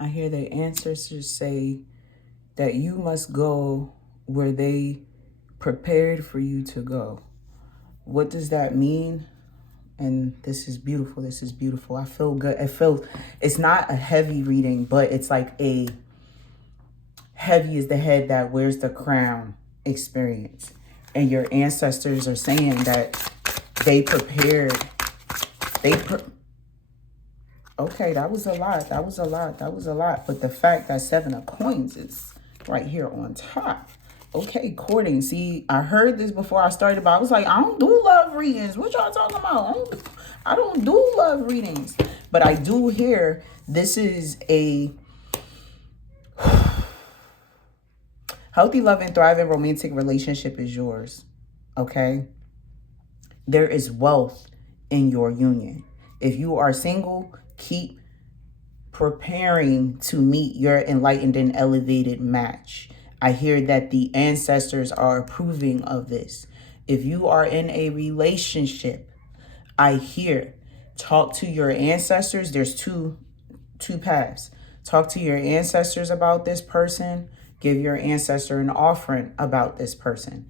I hear the ancestors say that you must go where they prepared for you to go. What does that mean? And this is beautiful. This is beautiful. I feel good. It's not a heavy reading, but it's like a heavy is the head that wears the crown experience. And your ancestors are saying that they prepared, okay, that was a lot. That was a lot. That was a lot. But the fact that 7 of coins is right here on top. Okay, courting. See, I heard this before I started, but I was like, I don't do love readings. What y'all talking about? I don't do love readings. But I do hear this is a healthy, loving, thriving, romantic relationship is yours. Okay? There is wealth in your union. If you are single, keep preparing to meet your enlightened and elevated match. I hear that the ancestors are approving of this. If you are in a relationship, I hear talk to your ancestors. There's two paths. Talk to your ancestors about this person. Give your ancestor an offering about this person.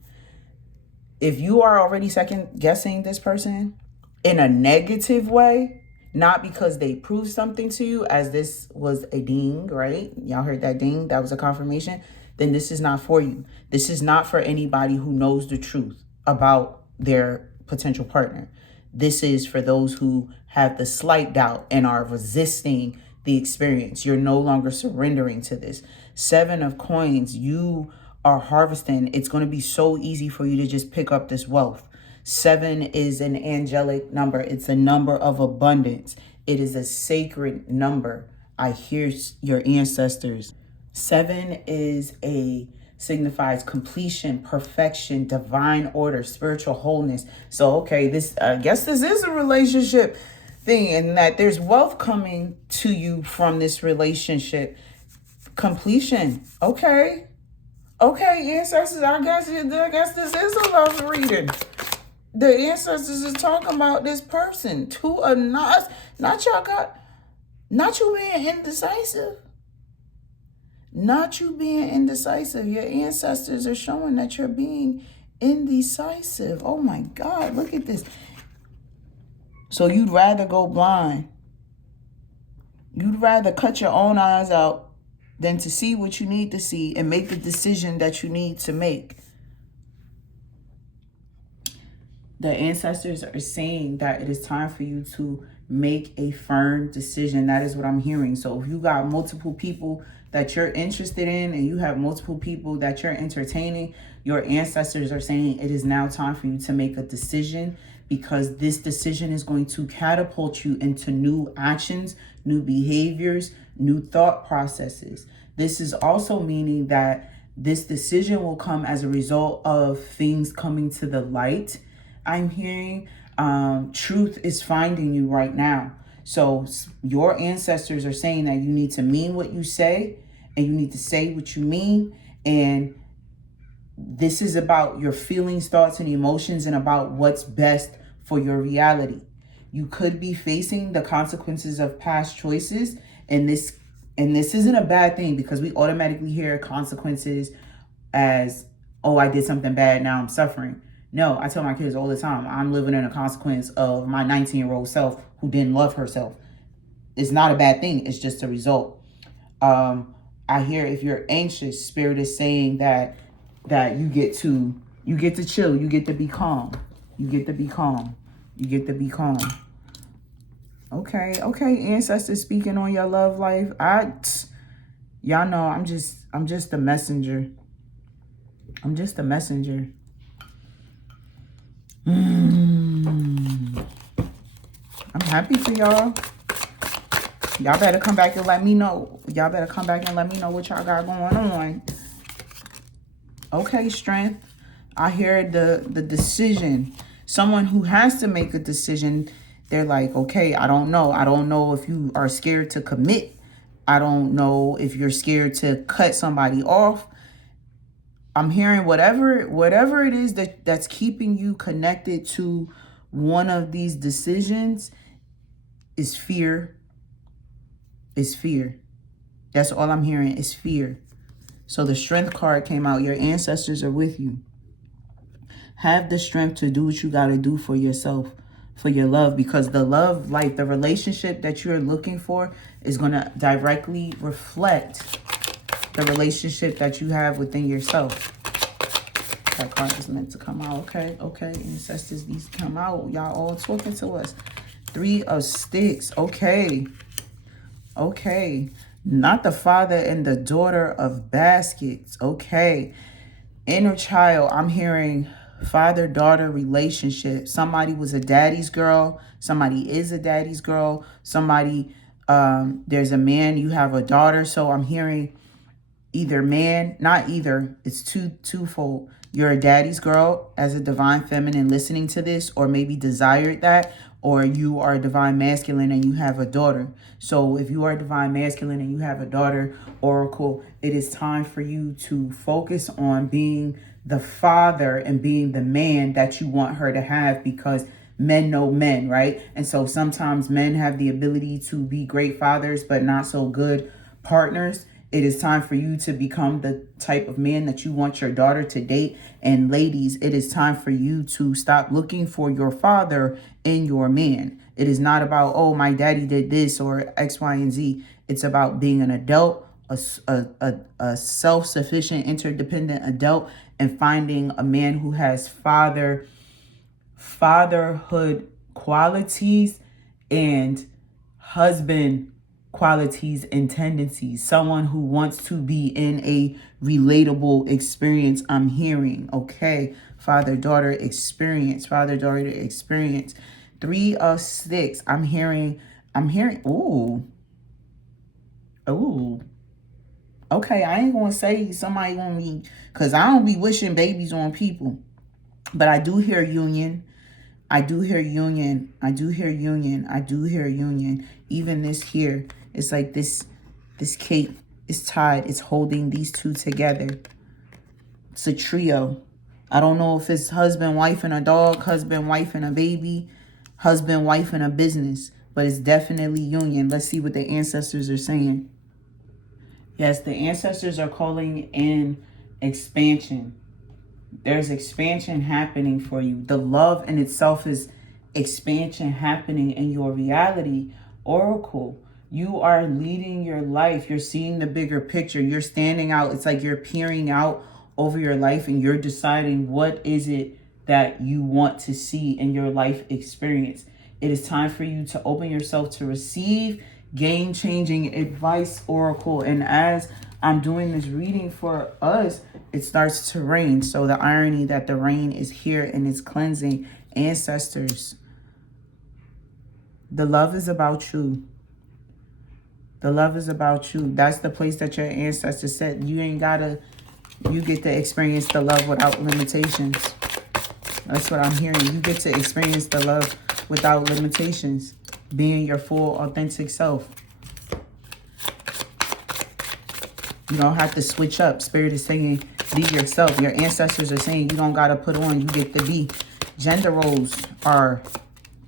If you are already second guessing this person in a negative way, not because they proved something to you, as this was a ding, right? Y'all heard that ding? That was a confirmation. Then this is not for you. This is not for anybody who knows the truth about their potential partner. This is for those who have the slight doubt and are resisting the experience. You're no longer surrendering to this. 7 of coins, you are harvesting. It's going to be so easy for you to just pick up this wealth. 7 is an angelic number. It's a number of abundance. It is a sacred number. I hear your ancestors. 7 signifies completion, perfection, divine order, spiritual wholeness. So, okay, I guess this is a relationship thing, and that there's wealth coming to you from this relationship. Completion. Okay, ancestors, I guess this is a love reading. The ancestors is talking about this person to a not you being indecisive. Not you being indecisive. Your ancestors are showing that you're being indecisive. Oh my God, look at this. So you'd rather go blind. You'd rather cut your own eyes out than to see what you need to see and make the decision that you need to make. The ancestors are saying that it is time for you to make a firm decision. That is what I'm hearing. So if you got multiple people that you're interested in and you have multiple people that you're entertaining, your ancestors are saying it is now time for you to make a decision, because this decision is going to catapult you into new actions, new behaviors, new thought processes. This is also meaning that this decision will come as a result of things coming to the light. I'm hearing truth is finding you right now. So your ancestors are saying that you need to mean what you say, and you need to say what you mean. And this is about your feelings, thoughts, and emotions, and about what's best for your reality. You could be facing the consequences of past choices, and this isn't a bad thing, because we automatically hear consequences as, oh, I did something bad, now I'm suffering. No, I tell my kids all the time, I'm living in a consequence of my 19-year-old self who didn't love herself. It's not a bad thing. It's just a result. I hear if you're anxious, Spirit is saying that you get to chill. You get to be calm. You get to be calm. You get to be calm. Okay, ancestors speaking on your love life. Y'all know I'm just a messenger. I'm just a messenger. I'm happy for y'all. Y'all better come back and let me know. Y'all better come back and let me know what y'all got going on. Okay, strength. I hear the decision. Someone who has to make a decision. They're like, okay, I don't know. I don't know if you are scared to commit. I don't know if you're scared to cut somebody off. I'm hearing whatever it is that's keeping you connected to one of these decisions is fear. Is fear. That's all I'm hearing is fear. So the strength card came out. Your ancestors are with you. Have the strength to do what you got to do for yourself, for your love, because the love life, the relationship that you're looking for is going to directly reflect the relationship that you have within yourself. That card is meant to come out. Okay. Ancestors, these come out. Y'all all talking to us. 3 of Sticks. Okay. Not the father and the daughter of baskets. Okay. Inner child, I'm hearing father-daughter relationship. Somebody was a daddy's girl. Somebody is a daddy's girl. Somebody, there's a man, you have a daughter. So I'm hearing either man, not either. It's twofold. You're a daddy's girl as a divine feminine listening to this, or maybe desired that, or you are a divine masculine and you have a daughter. So if you are a divine masculine and you have a daughter, Oracle, it is time for you to focus on being the father and being the man that you want her to have, because men know men, right? And so sometimes men have the ability to be great fathers, but not so good partners. It is time for you to become the type of man that you want your daughter to date. And ladies, it is time for you to stop looking for your father in your man. It is not about, oh, my daddy did this or X, Y, and Z. It's about being an adult, a self-sufficient, interdependent adult, and finding a man who has fatherhood qualities and husband qualities and tendencies. Someone who wants to be in a relatable experience, I'm hearing. Okay. Father-daughter experience. 3 of Sticks. I'm hearing. Ooh. Okay, I ain't gonna say somebody gonna be, because I don't be wishing babies on people. But I do hear union. Even this here, it's like this cape is tied. It's holding these two together. It's a trio. I don't know if it's husband, wife, and a dog, husband, wife, and a baby, husband, wife, and a business. But it's definitely union. Let's see what the ancestors are saying. Yes, the ancestors are calling in expansion. There's expansion happening for you. The love in itself is expansion happening in your reality. Oracle, you are leading your life. You're seeing the bigger picture. You're standing out. It's like you're peering out over your life and you're deciding what is it that you want to see in your life experience. It is time for you to open yourself to receive game-changing advice, Oracle. And as I'm doing this reading for us, it starts to rain. So the irony that the rain is here and it's cleansing. Ancestors, the love is about you. The love is about you. That's the place that your ancestors said. You get to experience the love without limitations. That's what I'm hearing. You get to experience the love without limitations. Being your full, authentic self. You don't have to switch up. Spirit is saying, be yourself. Your ancestors are saying you don't got to put on. You get to be. Gender roles are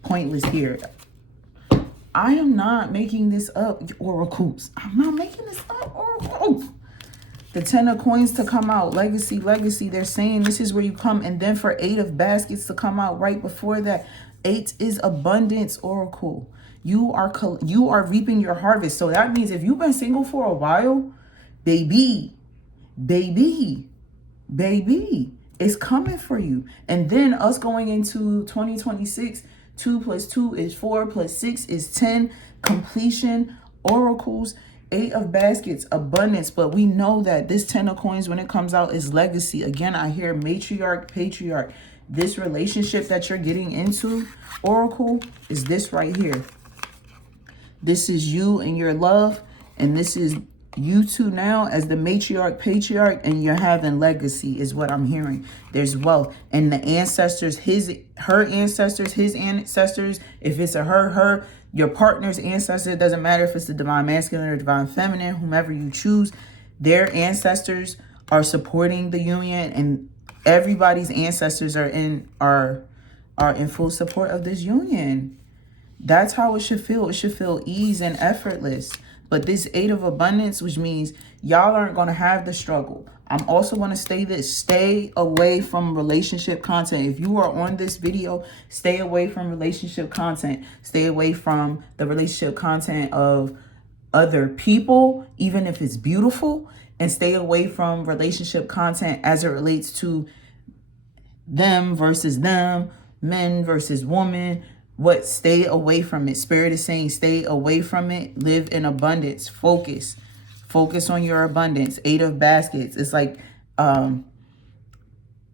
pointless here. I am not making this up, oracles. I'm not making this up, oracles. The 10 of coins to come out. Legacy. They're saying this is where you come. And then for 8 of baskets to come out right before that. 8 is abundance, oracle. You are reaping your harvest. So that means if you've been single for a while, baby, it's coming for you. And then us going into 2026, 2 plus 2 is 4 plus 6 is 10. Completion, oracles, 8 of baskets, abundance. But we know that this 10 of coins, when it comes out, is legacy. Again, I hear matriarch, patriarch. This relationship that you're getting into, oracle, is this right here. This is you and your love. And this is you two now as the matriarch, patriarch, and you're having legacy is what I'm hearing. There's wealth. And the ancestors, her ancestors, his ancestors, if it's a her, your partner's ancestor, it doesn't matter if it's the divine masculine or divine feminine, whomever you choose, their ancestors are supporting the union, and everybody's ancestors are in full support of this union. That's how it should feel. It should feel ease and effortless. But this 8 of abundance, which means y'all aren't going to have the struggle. I'm also going to say this. Stay away from relationship content. If you are on this video, stay away from relationship content. Stay away from the relationship content of other people, even if it's beautiful. And stay away from relationship content as it relates to them versus them, men versus women. Stay away from it. Spirit is saying stay away from it. Live in abundance. Focus on your abundance. 8 of baskets. It's like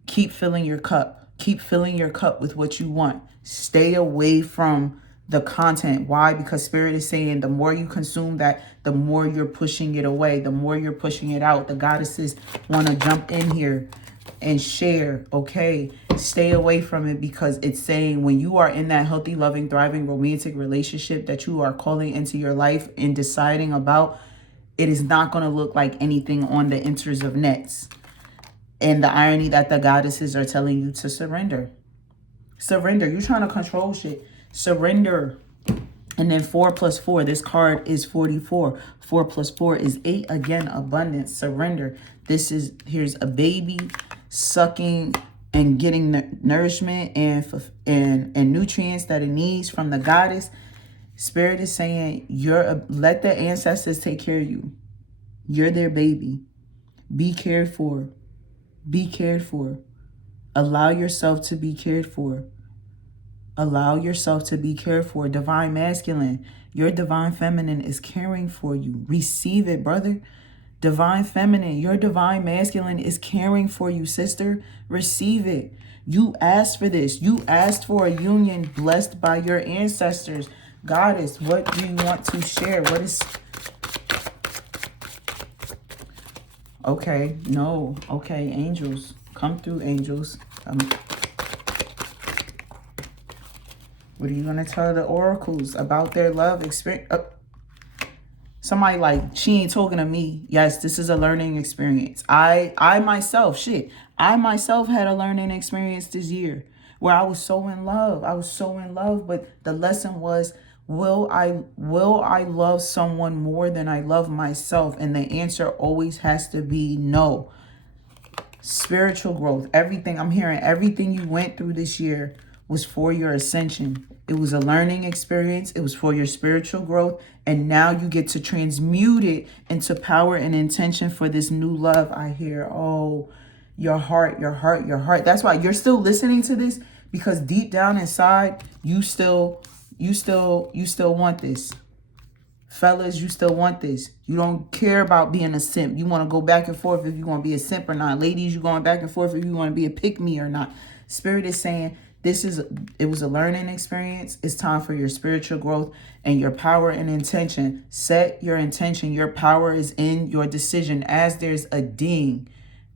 keep filling your cup. Keep filling your cup with what you want. Stay away from the content. Why? Because Spirit is saying the more you consume that, the more you're pushing it away, the more you're pushing it out. The goddesses want to jump in here and share. Okay, stay away from it, because it's saying when you are in that healthy, loving, thriving, romantic relationship that you are calling into your life and deciding about, it is not going to look like anything on the enters of nets. And the irony that the goddesses are telling you to surrender. Surrender. You're trying to control shit. Surrender. And then 4 plus 4. This card is 44. 4 plus 4 is 8. Again, abundance. Surrender. Here's a baby sucking and getting nourishment and nutrients that it needs from the goddess. Spirit is saying let the ancestors take care of you. You're their baby. Be cared for. Be cared for. Allow yourself to be cared for. Allow yourself to be cared for. Divine masculine, your divine feminine is caring for you. Receive it, brother. Divine feminine, your divine masculine is caring for you, sister. Receive it. You asked for this. You asked for a union blessed by your ancestors. Goddess, what do you want to share? What is... Okay, no. Okay, angels. Come through, angels. What are you going to tell the oracles about their love experience? Somebody like, she ain't talking to me. Yes, this is a learning experience. I myself had a learning experience this year where I was so in love. But the lesson was, will I love someone more than I love myself? And the answer always has to be no. Spiritual growth, everything I'm hearing, everything you went through this year was for your ascension. It was a learning experience. It was for your spiritual growth. And now you get to transmute it into power and intention for this new love. I hear, oh, your heart. That's why you're still listening to this, because deep down inside, you still want this. Fellas, you still want this. You don't care about being a simp. You want to go back and forth if you want to be a simp or not. Ladies, you going back and forth if you want to be a pick-me or not. Spirit is saying it was a learning experience. It's time for your spiritual growth and your power and intention. Set your intention. Your power is in your decision. As there's a ding,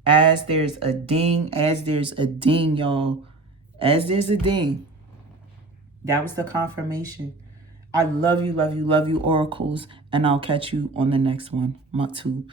y'all. As there's a ding. That was the confirmation. I love you, oracles, and I'll catch you on the next one. Maktub.